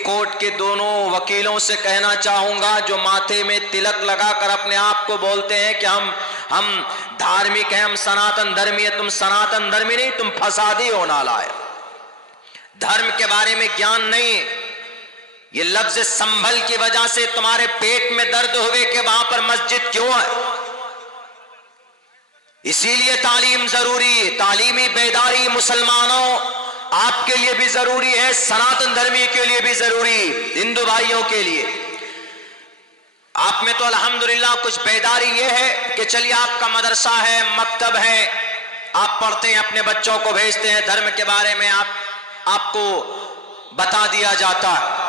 Court के दोनों वकीलों से कहना चाहूंगा जो माथे में तिलक लगाकर अपने आप को बोलते हैं कि हम धार्मिक हैं, हम सनातन धर्मी है। तुम सनातन धर्मी नहीं, तुम फसादी हो नालायक। धर्म के बारे में ज्ञान नहीं। ये लफ्ज संभल की वजह से तुम्हारे पेट में दर्द हुए कि वहां पर मस्जिद क्यों है। इसीलिए तालीम जरूरी है। तालीमी बेदारी मुसलमानों आपके लिए भी जरूरी है, सनातन धर्मी के लिए भी जरूरी, हिंदू भाइयों के लिए। आप में तो अल्हम्दुलिल्लाह कुछ बेदारी ये है कि चलिए आपका मदरसा है, मकतब है, आप पढ़ते हैं, अपने बच्चों को भेजते हैं, धर्म के बारे में आपको बता दिया जाता है।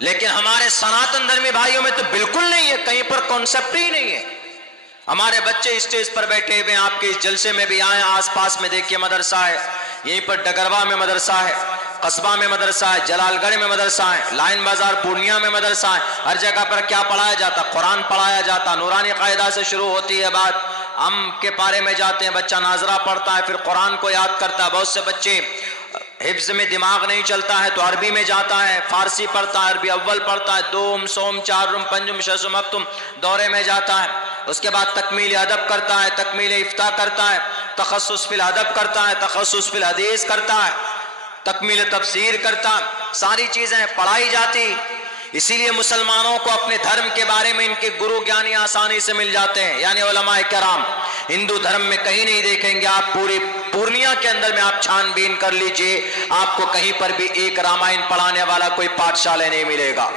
लेकिन हमारे सनातन धर्मी भाइयों में तो बिल्कुल नहीं है, कहीं पर कॉन्सेप्ट ही नहीं है। हमारे बच्चे स्टेज पर बैठे हुए, आपके इस जलसे में भी आए, आसपास में देखिए मदरसा है, यहीं पर डगरवा में मदरसा है, कस्बा में मदरसा है, जलालगढ़ में मदरसा है, लाइन बाजार पूर्णिया में मदरसा है। हर जगह पर क्या पढ़ाया जाता? कुरान पढ़ाया जाता। नूरानी कायदा से शुरू होती है बात, अम के पारे में जाते हैं, बच्चा नाजरा पढ़ता है, फिर कुरान को याद करता है। बहुत से बच्चे हिफ्ज में दिमाग नहीं चलता है तो अरबी में जाता है, फारसी पढ़ता है, अरबी अव्वल पढ़ता है, दोम सोम चारुम पंजुम शसुम अक्तुम दौरे में जाता है। उसके बाद तकमील अदब करता है, तकमील इफ्ता करता है, तखस्सुस फिल अदब करता है, तखस्सुस फिल हदीस करता है, तकमील तफसीर करता है। सारी चीजें पढ़ाई जाती। इसीलिए मुसलमानों को अपने धर्म के बारे में इनके गुरु ज्ञानी आसानी से मिल जाते हैं, यानी उलमाए किराम। हिंदू धर्म में कहीं नहीं देखेंगे आप, पूरी पूर्णिया के अंदर में आप छानबीन कर लीजिए, आपको कहीं पर भी एक रामायण पढ़ाने वाला कोई पाठशाला नहीं मिलेगा,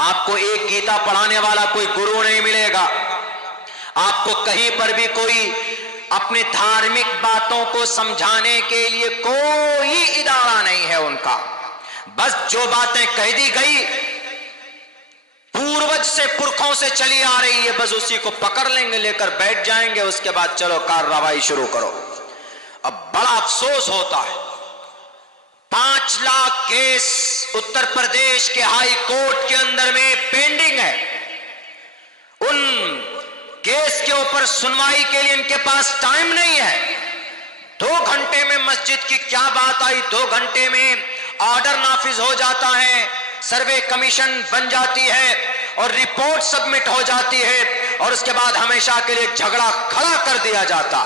आपको एक गीता पढ़ाने वाला कोई गुरु नहीं मिलेगा, आपको कहीं पर भी कोई अपने धार्मिक बातों को समझाने के लिए कोई इदारा नहीं है उनका। बस जो बातें कह दी गई पूर्वज से पुरखों से चली आ रही है, बस उसी को पकड़ लेंगे, लेकर बैठ जाएंगे, उसके बाद चलो कार्रवाई शुरू करो। अब बड़ा अफसोस होता है, 5 लाख केस उत्तर प्रदेश के हाई कोर्ट के अंदर में पेंडिंग है। उन केस के ऊपर सुनवाई के लिए इनके पास टाइम नहीं है। 2 घंटे में मस्जिद की क्या बात आई, 2 घंटे में ऑर्डर नाफिज हो जाता है, सर्वे कमीशन बन जाती है और रिपोर्ट सबमिट हो जाती है, और उसके बाद हमेशा के लिए झगड़ा खड़ा कर दिया जाता।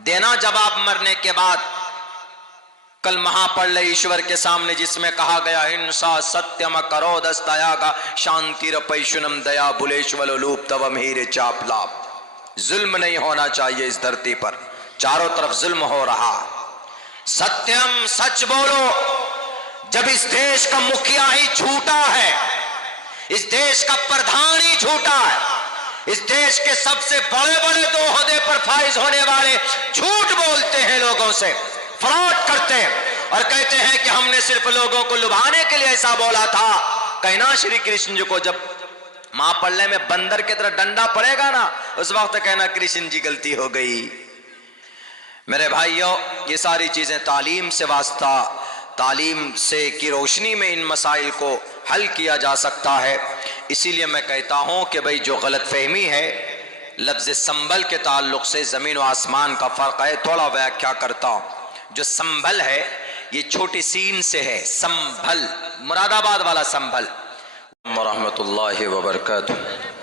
देना जवाब मरने के बाद। कल महापढ़ ईश्वर के सामने जिसमें कहा गया, हिंसा सत्यम करो दस्तयागा शांतिर पैशुनम दया बुलेश्वल लूप तवम हीरे चापलाप। जुल्म नहीं होना चाहिए इस धरती पर, चारों तरफ जुल्म हो रहा। सत्यम सच बोलो। जब इस देश का मुखिया ही झूठा है, इस देश का प्रधान ही झूठा है, इस देश के सबसे बड़े बड़े 2 ओहदे पर फाइज होने वाले झूठ बोलते हैं, लोगों से फ्रॉड करते हैं और कहते हैं कि हमने सिर्फ लोगों को लुभाने के लिए ऐसा बोला था। कहना श्री कृष्ण जी को जब महापल्ले में बंदर की तरह डंडा पड़ेगा ना, उस वक्त कहना कृष्ण जी गलती हो गई। मेरे भाइयों, ये सारी चीजें तालीम से वास्ता, तालीम से की रोशनी में इन मसाइल को हल किया जा सकता है। इसीलिए मैं कहता हूं कि भाई जो गलत फहमी है लफ्ज संभल के ताल्लुक से, जमीन व आसमान का फर्क है, थोड़ा व्याख्या करता हूं। जो संभल है ये छोटी सीन से है, संभल मुरादाबाद वाला संभल। रहमतुल्लाहि व बरकातुहू।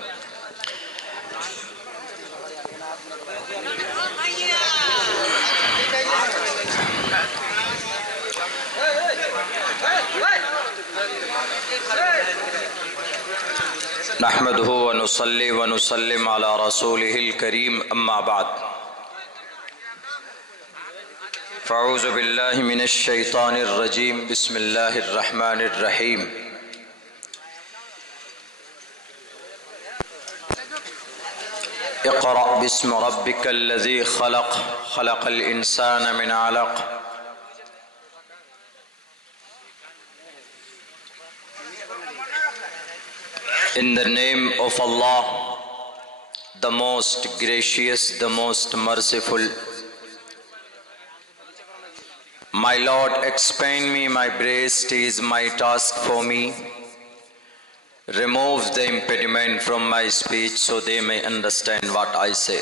नहमदुहु व नुसल्ली व नुसल्लिम अला रसूलिहिल करीम, अम्मा बाद। फ़अऊज़ु बिल्लाहि मिनश शैतानिर रजीम, बिस्मिल्लाहिर रहमानिर रहीम। इक़रा बिस्मि रब्बिकल्लज़ी खलक़, खलक़ल इंसान मिन अलक़। In the name of Allah, the most gracious, the most merciful. My Lord, expand me, my breast is my task for me. Remove the impediment from my speech so they may understand what I say.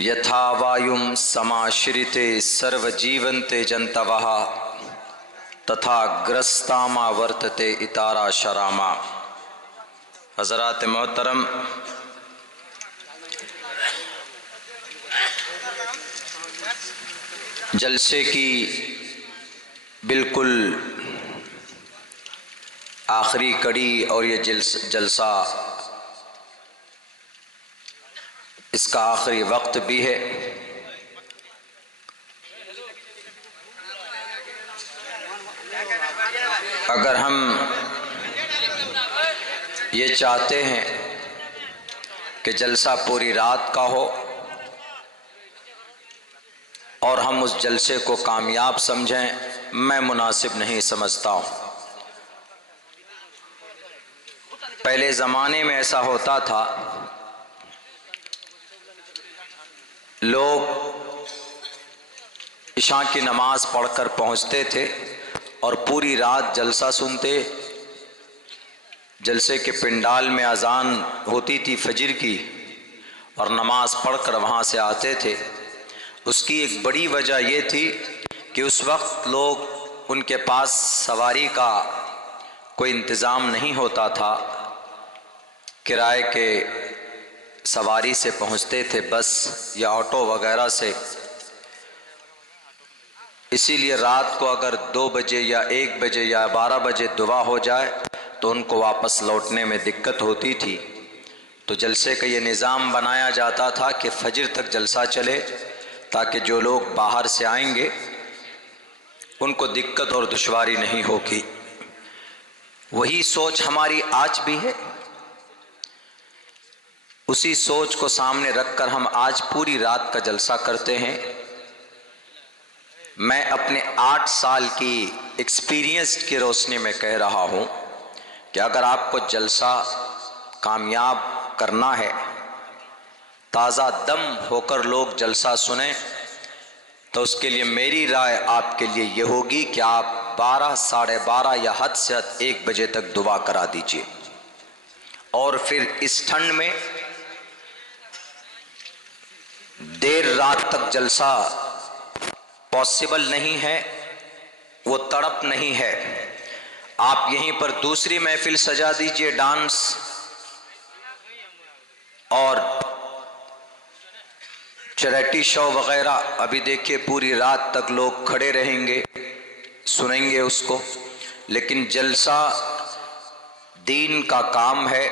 यथा वायुम समाश्रिते सर्वजीवन्ते जन्तवः तथा ग्रस्तामा वर्तते इतारा शरामा। हज़रात मोहतरम, जलसे की बिल्कुल आखिरी कड़ी और ये जलसा इसका आखिरी वक्त भी है। अगर हम ये चाहते हैं कि जलसा पूरी रात का हो और हम उस जलसे को कामयाब समझें, मैं मुनासिब नहीं समझता हूँ। पहले ज़माने में ऐसा होता था, लोग इशा की नमाज पढ़कर पहुँचते थे और पूरी रात जलसा सुनते। जलसे के पिंडाल में अजान होती थी फजर की और नमाज पढ़कर वहाँ से आते थे। उसकी एक बड़ी वजह ये थी कि उस वक्त लोग उनके पास सवारी का कोई इंतज़ाम नहीं होता था, किराए के सवारी से पहुँचते थे, बस या ऑटो वगैरह से। इसीलिए रात को अगर 2 बजे या 1 बजे या 12 बजे दुआ हो जाए तो उनको वापस लौटने में दिक्कत होती थी। तो जलसे का ये निज़ाम बनाया जाता था कि फजर तक जलसा चले, ताकि जो लोग बाहर से आएंगे उनको दिक्कत और दुश्वारी नहीं होगी। वही सोच हमारी आज भी है। उसी सोच को सामने रखकर हम आज पूरी रात का जलसा करते हैं। मैं अपने 8 साल की एक्सपीरियंस की रोशनी में कह रहा हूँ कि अगर आपको जलसा कामयाब करना है, ताज़ा दम होकर लोग जलसा सुने, तो उसके लिए मेरी राय आपके लिए ये होगी कि आप 12, साढ़े 12 या हद से हद 1 बजे तक दुआ करा दीजिए। और फिर इस ठंड में देर रात तक जलसा पॉसिबल नहीं है, वो तड़प नहीं है। आप यहीं पर दूसरी महफिल सजा दीजिए, डांस और चैरिटी शो वगैरह। अभी देखिए पूरी रात तक लोग खड़े रहेंगे, सुनेंगे उसको। लेकिन जलसा दीन का काम है,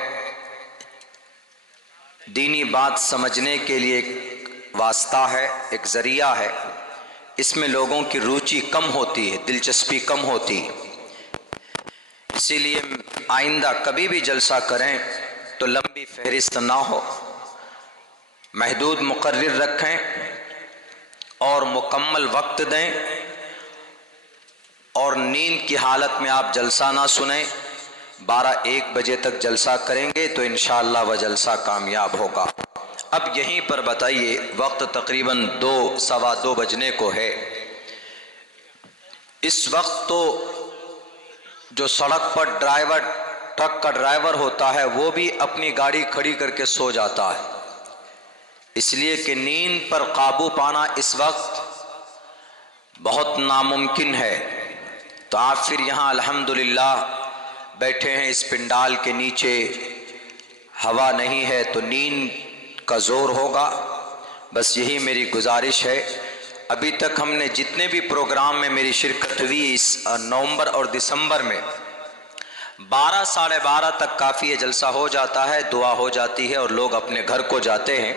दीनी बात समझने के लिए एक वास्ता है, एक जरिया है। इसमें लोगों की रुचि कम होती है, दिलचस्पी कम होती है। इसीलिए आइंदा कभी भी जलसा करें तो लंबी फहरिस्त ना हो, महदूद मुकर्रर रखें और मुकम्मल वक्त दें। और नींद की हालत में आप जलसा ना सुने। 12-1 बजे तक जलसा करेंगे तो इंशाअल्लाह वह जलसा कामयाब होगा। अब यहीं पर बताइए, वक्त तकरीबन 2, सवा 2 बजने को है। इस वक्त तो जो सड़क पर ड्राइवर, ट्रक का ड्राइवर होता है, वो भी अपनी गाड़ी खड़ी करके सो जाता है, इसलिए कि नींद पर काबू पाना इस वक्त बहुत नामुमकिन है। तो आप फिर यहाँ अल्हम्दुलिल्लाह बैठे हैं इस पिंडाल के नीचे, हवा नहीं है तो नींद का जोर होगा। बस यही मेरी गुजारिश है। अभी तक हमने जितने भी प्रोग्राम में मेरी शिरकत हुई इस नवंबर और दिसंबर में, 12, साढ़े 12 तक काफ़ी जलसा हो जाता है, दुआ हो जाती है और लोग अपने घर को जाते हैं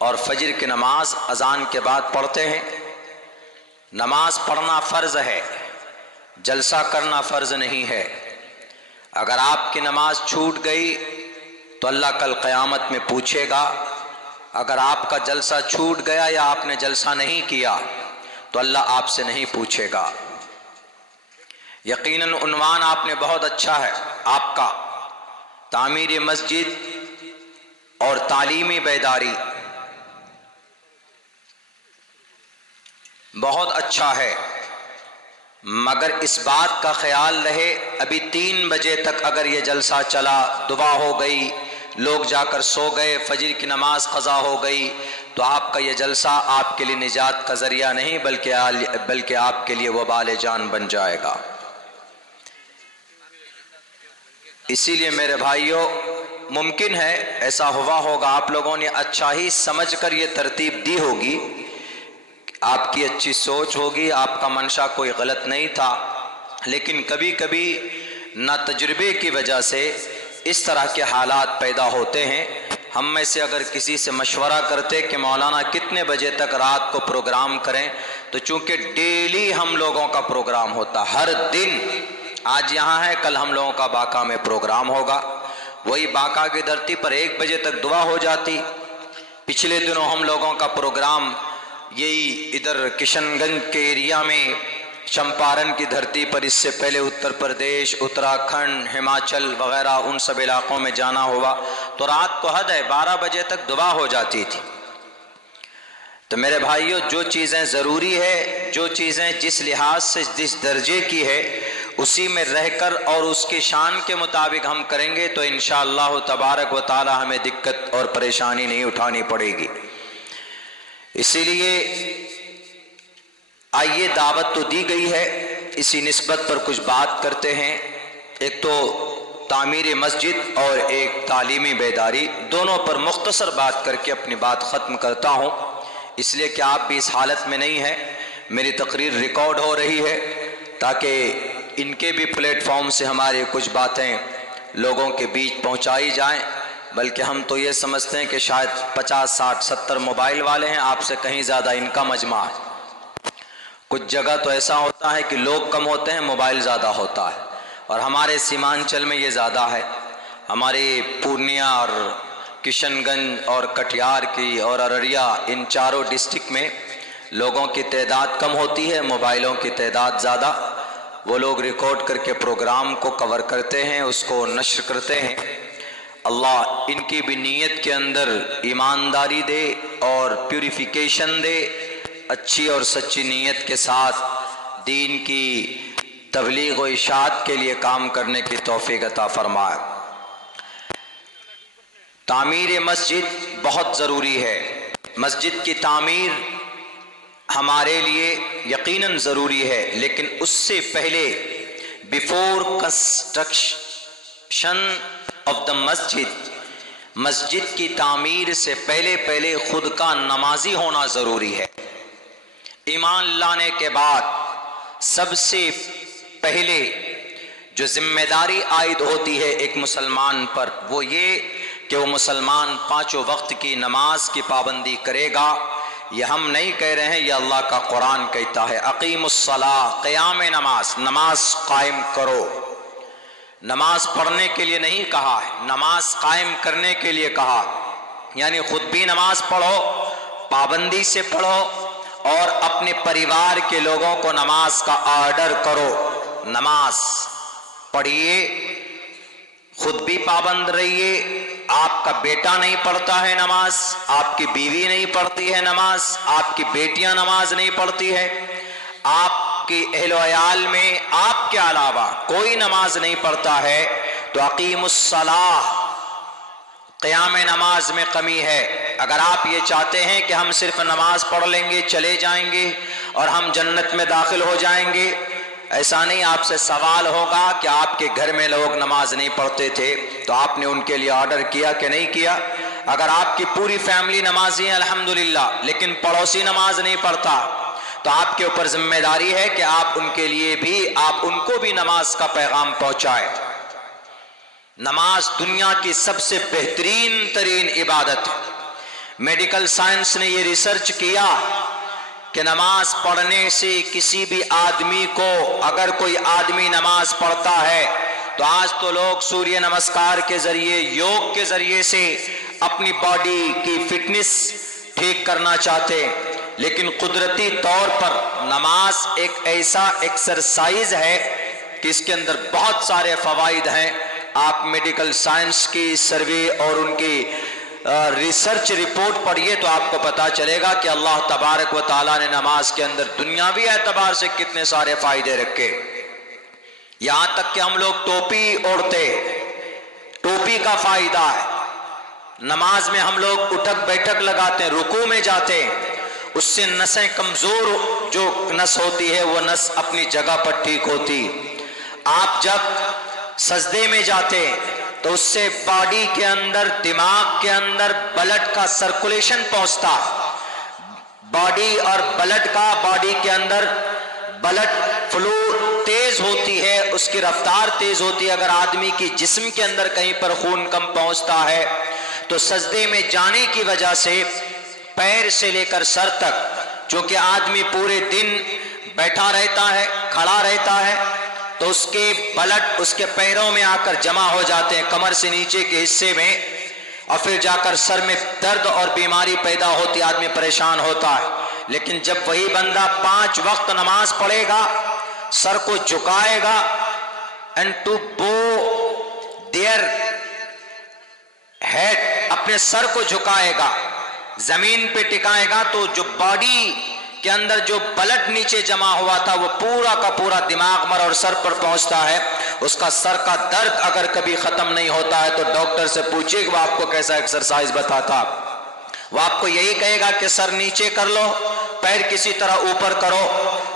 और फजर की नमाज अजान के बाद पढ़ते हैं। नमाज पढ़ना फ़र्ज़ है, जलसा करना फ़र्ज़ नहीं है। अगर आपकी नमाज छूट गई तो अल्लाह कल क़यामत में पूछेगा। अगर आपका जलसा छूट गया या आपने जलसा नहीं किया तो अल्लाह आपसे नहीं पूछेगा। यकीनन उन्वान आपने बहुत अच्छा है, आपका तामीर मस्जिद और तालीमी बेदारी बहुत अच्छा है, मगर इस बात का ख्याल रहे अभी 3 बजे तक अगर ये जलसा चला, दुआ हो गई, लोग जाकर सो गए, फजर की नमाज क़ज़ा हो गई, तो आपका ये जलसा आपके लिए निजात का जरिया नहीं बल्कि आपके लिए वबाल जान बन जाएगा। इसीलिए मेरे भाइयों, मुमकिन है ऐसा हुआ होगा आप लोगों ने अच्छा ही समझकर ये तरतीब दी होगी, आपकी अच्छी सोच होगी, आपका मंशा कोई गलत नहीं था, लेकिन कभी कभी ना तजुर्बे की वजह से इस तरह के हालात पैदा होते हैं। हम में से अगर किसी से मशवरा करते कि मौलाना कितने बजे तक रात को प्रोग्राम करें, तो चूंकि डेली हम लोगों का प्रोग्राम होता, हर दिन, आज यहाँ है कल हम लोगों का बांका में प्रोग्राम होगा, वही बांका की धरती पर 1 बजे तक दुआ हो जाती। पिछले दिनों हम लोगों का प्रोग्राम यही इधर किशनगंज के एरिया में, चंपारण की धरती पर, इससे पहले उत्तर प्रदेश, उत्तराखंड, हिमाचल वगैरह उन सब इलाकों में जाना हुआ, तो रात को हद है 12 बजे तक दुआ हो जाती थी। तो मेरे भाइयों, जो चीज़ें ज़रूरी है, जो चीज़ें जिस लिहाज से जिस दर्जे की है, उसी में रहकर और उसकी शान के मुताबिक हम करेंगे तो इंशाअल्लाह तबारक व तआला हमें दिक्कत और परेशानी नहीं उठानी पड़ेगी। इसीलिए आइए, दावत तो दी गई है, इसी निस्बत पर कुछ बात करते हैं। एक तो तामीर मस्जिद और एक तालीमी बेदारी, दोनों पर मुख्तसर बात करके अपनी बात ख़त्म करता हूँ, इसलिए कि आप भी इस हालत में नहीं हैं। मेरी तकरीर रिकॉर्ड हो रही है ताकि इनके भी प्लेटफॉर्म से हमारी कुछ बातें लोगों के बीच पहुँचाई जाएँ। बल्कि हम तो ये समझते हैं कि शायद 50, 60, 70 मोबाइल वाले हैं, आपसे कहीं ज़्यादा इनका मजमा है। कुछ जगह तो ऐसा होता है कि लोग कम होते हैं, मोबाइल ज़्यादा होता है, और हमारे सीमांचल में ये ज़्यादा है। हमारे पूर्णिया और किशनगंज और कटिहार की और अररिया, इन चारों डिस्ट्रिक्ट में लोगों की तादाद कम होती है, मोबाइलों की तादाद ज़्यादा। वो लोग रिकॉर्ड करके प्रोग्राम को कवर करते हैं, उसको नश्र करते हैं। अल्लाह इनकी भी नीयत के अंदर ईमानदारी दे और प्यूरिफिकेशन दे, अच्छी और सच्ची नीयत के साथ दीन की तबलीग व इशाअत के लिए काम करने की तौफीक अता फरमाए। तामीर मस्जिद बहुत ज़रूरी है। मस्जिद की तामीर हमारे लिए यकीनन ज़रूरी है, लेकिन उससे पहले, बिफोर कंस्ट्रक्शन ऑफ द मस्जिद, मस्जिद की तामीर से पहले खुद का नमाजी होना ज़रूरी है। ईमान लाने के बाद सबसे पहले जो जिम्मेदारी आयद होती है एक मुसलमान पर, वो ये कि वो मुसलमान 5 वक्त की नमाज की पाबंदी करेगा। ये हम नहीं कह रहे हैं, ये अल्लाह का कुरान कहता है, अकीमुस्सलाह, क़याम नमाज, नमाज कायम करो। नमाज पढ़ने के लिए नहीं कहा है, नमाज कायम करने के लिए कहा। यानी खुद भी नमाज पढ़ो, पाबंदी से पढ़ो, और अपने परिवार के लोगों को नमाज का ऑर्डर करो, नमाज पढ़िए, खुद भी पाबंद रहिए। आपका बेटा नहीं पढ़ता है नमाज, आपकी बीवी नहीं पढ़ती है नमाज, आपकी बेटियां नमाज नहीं पढ़ती है, आपकी अहल वयाल में आपके अलावा कोई नमाज नहीं पढ़ता है, तो अकीमुस्सलाह, क़याम नमाज में कमी है। अगर आप ये चाहते हैं कि हम सिर्फ नमाज पढ़ लेंगे, चले जाएंगे और हम जन्नत में दाखिल हो जाएंगे, ऐसा नहीं। आपसे सवाल होगा कि आपके घर में लोग नमाज नहीं पढ़ते थे, तो आपने उनके लिए ऑर्डर किया कि नहीं किया? अगर आपकी पूरी फैमिली नमाजी है अल्हम्दुलिल्लाह, लेकिन पड़ोसी नमाज नहीं पढ़ता, तो आपके ऊपर जिम्मेदारी है कि आप उनके लिए भी, आप उनको भी नमाज का पैगाम पहुंचाए। नमाज दुनिया की सबसे बेहतरीन तरीन इबादत है। मेडिकल साइंस ने यह रिसर्च किया कि नमाज पढ़ने से किसी भी आदमी को, अगर कोई आदमी नमाज पढ़ता है, तो आज तो लोग सूर्य नमस्कार के जरिए, योग के जरिए से अपनी बॉडी की फिटनेस ठीक करना चाहते, लेकिन कुदरती तौर पर नमाज एक ऐसा एक्सरसाइज है कि इसके अंदर बहुत सारे फवाइद हैं। आप मेडिकल साइंस की सर्वे और उनकी रिसर्च रिपोर्ट पढ़िए तो आपको पता चलेगा कि अल्लाह तबारक व ताला ने नमाज के अंदर दुनियावी एतबार से कितने सारे फायदे रखे। यहां तक कि हम लोग टोपी ओढ़ते, टोपी का फायदा है। नमाज में हम लोग उठक बैठक लगाते हैं, रुकू में जाते हैं, उससे नसें कमजोर जो नस होती है वो नस अपनी जगह पर ठीक होती। आप जब सजदे में जाते तो उससे बॉडी के अंदर, दिमाग के अंदर ब्लड का सर्कुलेशन पहुंचता। बॉडी और ब्लड का, बॉडी के अंदर ब्लड फ्लो तेज होती है, उसकी रफ्तार तेज होती है। अगर आदमी की जिस्म के अंदर कहीं पर खून कम पहुंचता है तो सजदे में जाने की वजह से पैर से लेकर सर तक, जो कि आदमी पूरे दिन बैठा रहता है, खड़ा रहता है, तो उसके ब्लड उसके पैरों में आकर जमा हो जाते हैं, कमर से नीचे के हिस्से में, और फिर जाकर सर में दर्द और बीमारी पैदा होती, आदमी परेशान होता है। लेकिन जब वही बंदा 5 वक्त नमाज पढ़ेगा, सर को झुकाएगा, एंड टू बो देयर हेड, अपने सर को झुकाएगा, जमीन पे टिकाएगा, तो जो बॉडी के अंदर जो ब्लड नीचे जमा हुआ था वो पूरा का पूरा दिमाग मर और सर पर पहुंचता है। उसका सर का दर्द अगर कभी खत्म नहीं होता है तो डॉक्टर से पूछिए कि वो आपको कैसा एक्सरसाइज बताता। वो आपको यही कहेगा कि सर नीचे कर लो, पैर किसी तरह ऊपर करो,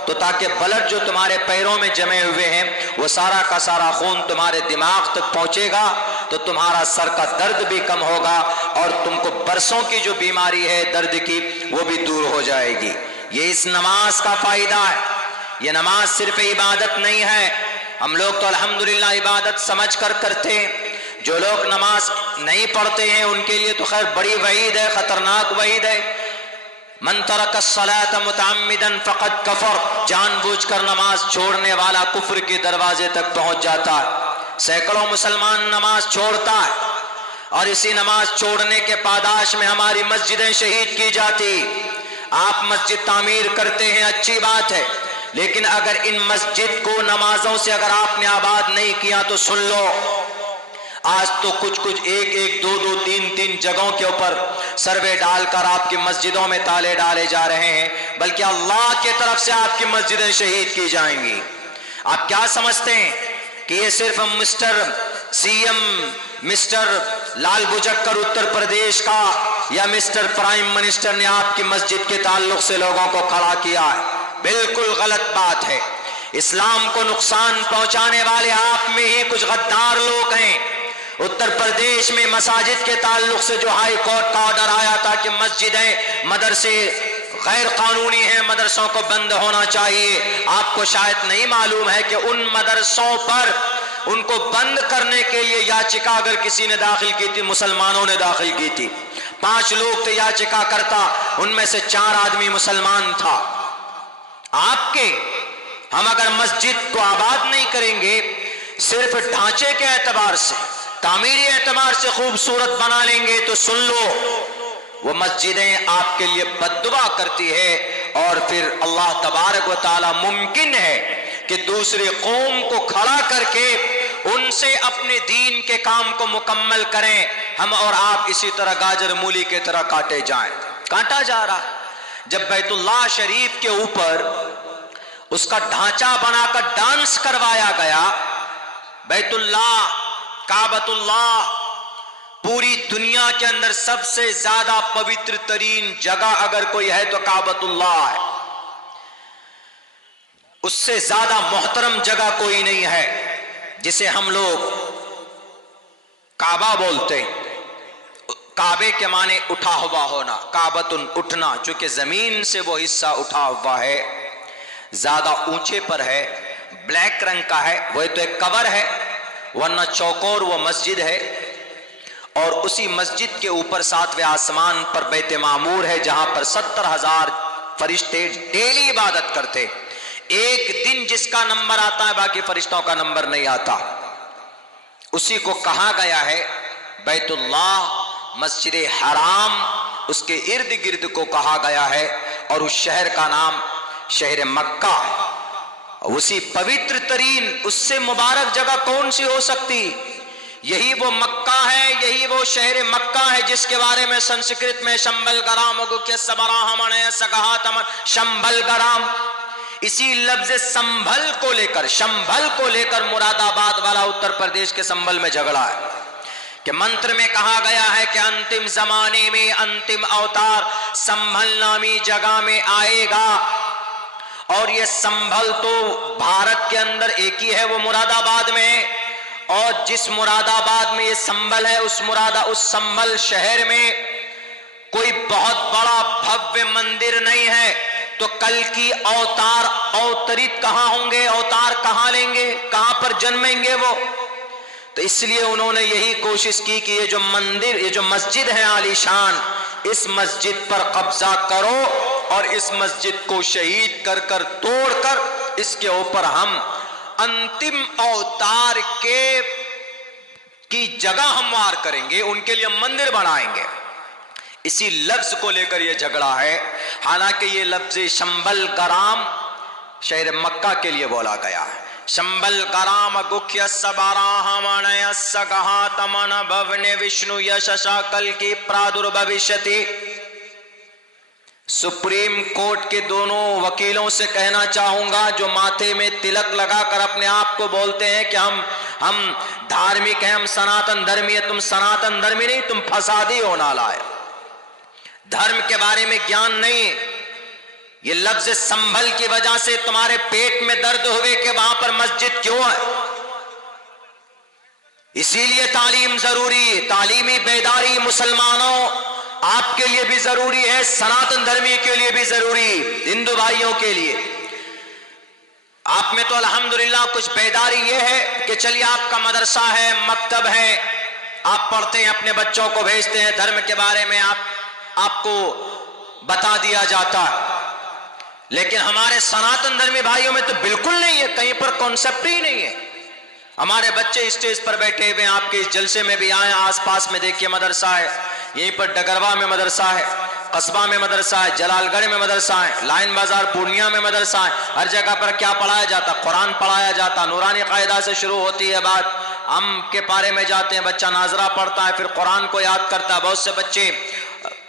तो ताकि ब्लड जो तुम्हारे पैरों में जमे हुए हैं वो सारा का सारा खून तुम्हारे दिमाग तक पहुंचेगा, तो तुम्हारा सर का दर्द भी कम होगा और तुमको बरसों की जो बीमारी है दर्द की वो भी दूर हो जाएगी। ये इस नमाज का फायदा है। ये नमाज सिर्फ इबादत नहीं है, हम लोग तो अल्हम्दुलिल्लाह इबादत समझ कर करते हैं। जो लोग नमाज नहीं पढ़ते हैं उनके लिए तो खैर बड़ी वईद है, खतरनाक वईद है। मन तरक सलात मुतअम्मिदन फक़द कफर, जानबूझकर नमाज छोड़ने वाला कुफ्र के दरवाजे तक पहुंच जाता है। सैकड़ों मुसलमान नमाज छोड़ता है और इसी नमाज छोड़ने के पादाश में हमारी मस्जिदें शहीद की जाती। आप मस्जिद तामीर करते हैं, अच्छी बात है, लेकिन अगर इन मस्जिद को नमाजों से अगर आपने आबाद नहीं किया तो सुन लो, आज तो कुछ कुछ एक एक दो दो तीन तीन जगहों के ऊपर सर्वे डालकर आपकी मस्जिदों में ताले डाले जा रहे हैं, बल्कि अल्लाह की तरफ से आपकी मस्जिदें शहीद की जाएंगी। आप क्या समझते हैं कि ये सिर्फ मिस्टर सीएम, मिस्टर लाल बुजक्कर उत्तर प्रदेश का या मिस्टर प्राइम मिनिस्टर ने आपकी मस्जिद के ताल्लुक से लोगों को खड़ा किया है? बिल्कुल गलत बात है। इस्लाम को नुकसान पहुंचाने वाले आप में ही कुछ गद्दार लोग हैं। उत्तर प्रदेश में मसाजिद के ताल्लुक से जो हाई कोर्ट का ऑर्डर आया था कि मस्जिदें, मदरसे गैर कानूनी हैं, मदरसों को बंद होना चाहिए, आपको शायद नहीं मालूम है कि उन मदरसों पर उनको बंद करने के लिए याचिका अगर किसी ने दाखिल की थी, मुसलमानों ने दाखिल की थी। 5 लोग थे याचिका करता, उनमें से 4 आदमी मुसलमान था। आपके हम अगर मस्जिद को आबाद नहीं करेंगे, सिर्फ ढांचे के एतबार से, तामीरी एतबार से खूबसूरत बना लेंगे, तो सुन लो वो मस्जिदें आपके लिए बद्दुआ करती है और फिर अल्लाह तबारक व तआला मुमकिन है कि दूसरी कौम को खड़ा करके उनसे अपने दीन के काम को मुकम्मल करें। हम और आप इसी तरह गाजर मूली की तरह काटे जाएं, काटा जा रहा। जब बैतुल्लाह शरीफ के ऊपर उसका ढांचा बनाकर डांस करवाया गया, बैतुल्लाह, काबतुल्लाह, पूरी दुनिया के अंदर सबसे ज्यादा पवित्र तरीन जगह अगर कोई है तो काबतुल्लाह है। उससे ज्यादा मोहतरम जगह कोई नहीं है, जिसे हम लोग काबा बोलते हैं। काबे के माने उठा हुआ होना, काबतुन उठना, चूंकि जमीन से वो हिस्सा उठा हुआ है, ज्यादा ऊंचे पर है, ब्लैक रंग का है, वह तो एक कवर है, वरना चौकोर वो मस्जिद है। और उसी मस्जिद के ऊपर 7वें आसमान पर बैत मामूर है, जहां पर 70,000 फरिश्ते डेली इबादत करते। एक दिन जिसका नंबर आता है बाकी फरिश्तों का नंबर नहीं आता। उसी को कहा गया है बैतुल्लाह, मस्जिद हराम, उसके इर्द गिर्द को कहा गया है, और उस शहर का नाम शहर मक्का। उसी पवित्र तरीन, उससे मुबारक जगह कौन सी हो सकती? यही वो मक्का है, यही वो शहर मक्का है जिसके बारे में संस्कृत में शंबल गराम शंबल गराम, इसी लफ्ज संभल को लेकर, शंभल को लेकर मुरादाबाद वाला उत्तर प्रदेश के संभल में झगड़ा है कि मंत्र में कहा गया है कि अंतिम जमाने में अंतिम अवतार संभल नामी जगह में आएगा। और ये संभल तो भारत के अंदर एक ही है, वो मुरादाबाद में है। और जिस मुरादाबाद में ये संभल है, उस संभल शहर में कोई बहुत बड़ा भव्य मंदिर नहीं है। तो कल की अवतार अवतरित कहां होंगे, अवतार कहां लेंगे, कहां पर जन्मेंगे वो? तो इसलिए उन्होंने यही कोशिश की कि ये जो मंदिर, ये जो मस्जिद है आलीशान, इस मस्जिद पर कब्जा करो और इस मस्जिद को शहीद कर कर तोड़कर इसके ऊपर हम अंतिम अवतार की जगह हम वार करेंगे, उनके लिए मंदिर बनाएंगे। इसी लफ्ज को लेकर यह झगड़ा है। हालांकि ये लफ्ज शंबल गराम शहर मक्का के लिए बोला गया है। शंबल गराम गुख्य सबाराहमणय सगहा तमन भवने विष्णु यशशा कल की प्रादुर्भविष्यति। सुप्रीम कोर्ट के दोनों वकीलों से कहना चाहूंगा जो माथे में तिलक लगाकर अपने आप को बोलते हैं कि हम धार्मिक हैं, हम सनातन धर्मी है। तुम सनातन धर्मी नहीं, तुम फसादी हो नालायक। धर्म के बारे में ज्ञान नहीं। ये लफ्ज संभल की वजह से तुम्हारे पेट में दर्द हुए कि वहां पर मस्जिद क्यों है। इसीलिए तालीम जरूरी है, तालीमी बेदारी मुसलमानों आपके लिए भी जरूरी है, सनातन धर्मी के लिए भी जरूरी, हिंदू भाइयों के लिए। आप में तो अल्हम्दुलिल्लाह कुछ बेदारी ये है कि चलिए आपका मदरसा है, मकतब है, आप पढ़ते हैं, अपने बच्चों को भेजते हैं, धर्म के बारे में आपको बता दिया जाता है। लेकिन हमारे सनातन धर्मी भाइयों में तो बिल्कुल नहीं है, कहीं पर कॉन्सेप्ट ही नहीं है। हमारे बच्चे स्टेज पर बैठे हुए, आपके इस जलसे में भी आए, आसपास में देखिए मदरसा है, यहीं पर डगरवा में मदरसा है, कस्बा में मदरसा है, जलालगढ़ में मदरसा है, लाइन बाजार पूर्णिया में मदरसा है। हर जगह पर क्या पढ़ाया जाता? कुरान पढ़ाया जाता। नूरानी कायदा से शुरू होती है बात, हम के पारे में जाते हैं, बच्चा नाजरा पढ़ता है, फिर कुरान को याद करता है। बहुत से बच्चे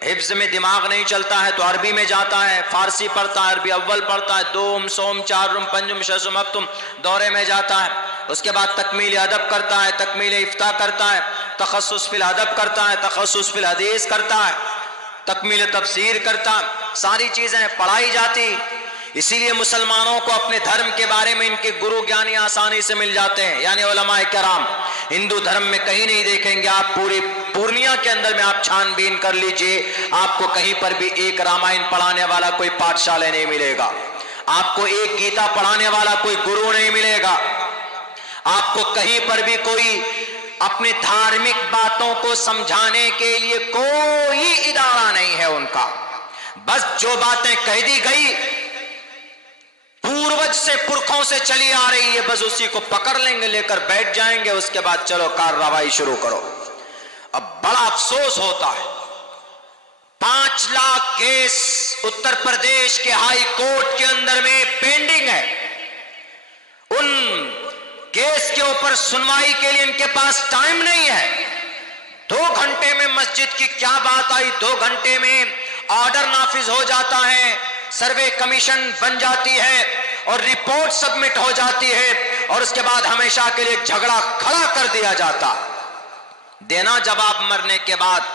हिफ्ज में दिमाग नहीं चलता है तो अरबी में जाता है, फारसी पढ़ता है, अरबी अव्वल पढ़ता है, दोम सोम चारुम पंजुम शसुम अब्तुम दौरे में जाता है। उसके बाद तकमील अदब करता है, तकमील इफ्ता करता है, तखस्सुस फिल अदब करता है, तखस्सुस फिल हदीस करता है, तकमील तफसीर करता है। सारी चीजें पढ़ाई जाती। इसीलिए मुसलमानों को अपने धर्म के बारे में इनके गुरु ज्ञानी आसानी से मिल जाते हैं, यानी उलमाए किराम। हिंदू धर्म में कहीं नहीं देखेंगे आप, पूरी पूर्णिया के अंदर में आप छानबीन कर लीजिए, आपको कहीं पर भी एक रामायण पढ़ाने वाला कोई पाठशाला नहीं मिलेगा, आपको एक गीता पढ़ाने वाला कोई गुरु नहीं मिलेगा, आपको कहीं पर भी कोई अपने धार्मिक बातों को समझाने के लिए कोई इदारा नहीं है उनका। बस जो बातें कह दी गई पूर्वज से पुरखों से चली आ रही है, बस उसी को पकड़ लेंगे, लेकर बैठ जाएंगे, उसके बाद चलो कार्रवाई शुरू करो। अब बड़ा अफसोस होता है, 5 लाख केस उत्तर प्रदेश के हाई कोर्ट के अंदर में पेंडिंग है। उन केस के ऊपर सुनवाई के लिए इनके पास टाइम नहीं है। 2 घंटे में मस्जिद की क्या बात आई, 2 घंटे में ऑर्डर नाफिज हो जाता है, सर्वे कमीशन बन जाती है और रिपोर्ट सबमिट हो जाती है, और उसके बाद हमेशा के लिए झगड़ा खड़ा कर दिया जाता। देना जवाब मरने के बाद।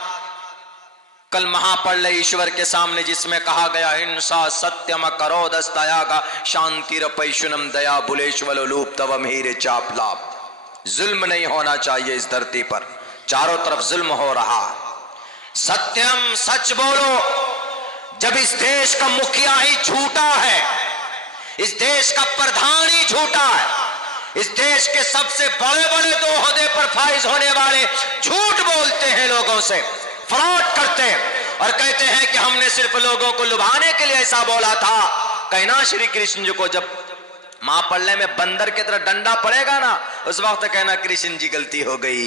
कल महापढ़ ईश्वर के सामने जिसमें कहा गया हिंसा सत्यम करो दस्तयागा शांति रपैशुनम दया बुलेश्वलोलूप तवम हीरे चापलाप। जुल्म नहीं होना चाहिए इस धरती पर, चारों तरफ जुल्म हो रहा। सत्यम सच बोलो। जब इस देश का मुखिया ही झूठा है, इस देश का प्रधान ही झूठा है, इस देश के सबसे बड़े बड़े 2 ओहदे पर फाइज होने वाले झूठ बोलते हैं, लोगों से फ्रॉड करते हैं और कहते हैं कि हमने सिर्फ लोगों को लुभाने के लिए ऐसा बोला था। कहना श्री कृष्ण जी को जब महापल्ले में बंदर की तरह डंडा पड़ेगा ना, उस वक्त कहना कृष्ण जी गलती हो गई।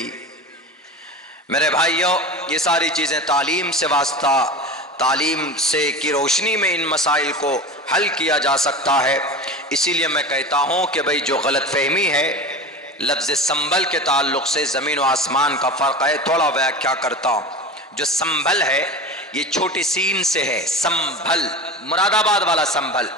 मेरे भाइयों, ये सारी चीजें तालीम से वास्ता, तालीम से की रोशनी में इन मसाइल को हल किया जा सकता है। इसीलिए मैं कहता हूं कि भाई जो गलत फहमी है लफ्ज संभल के ताल्लुक से, जमीन व आसमान का फर्क है, थोड़ा व्याख्या करता हूं। जो संभल है ये छोटी सीन से है, संभल मुरादाबाद वाला संभल।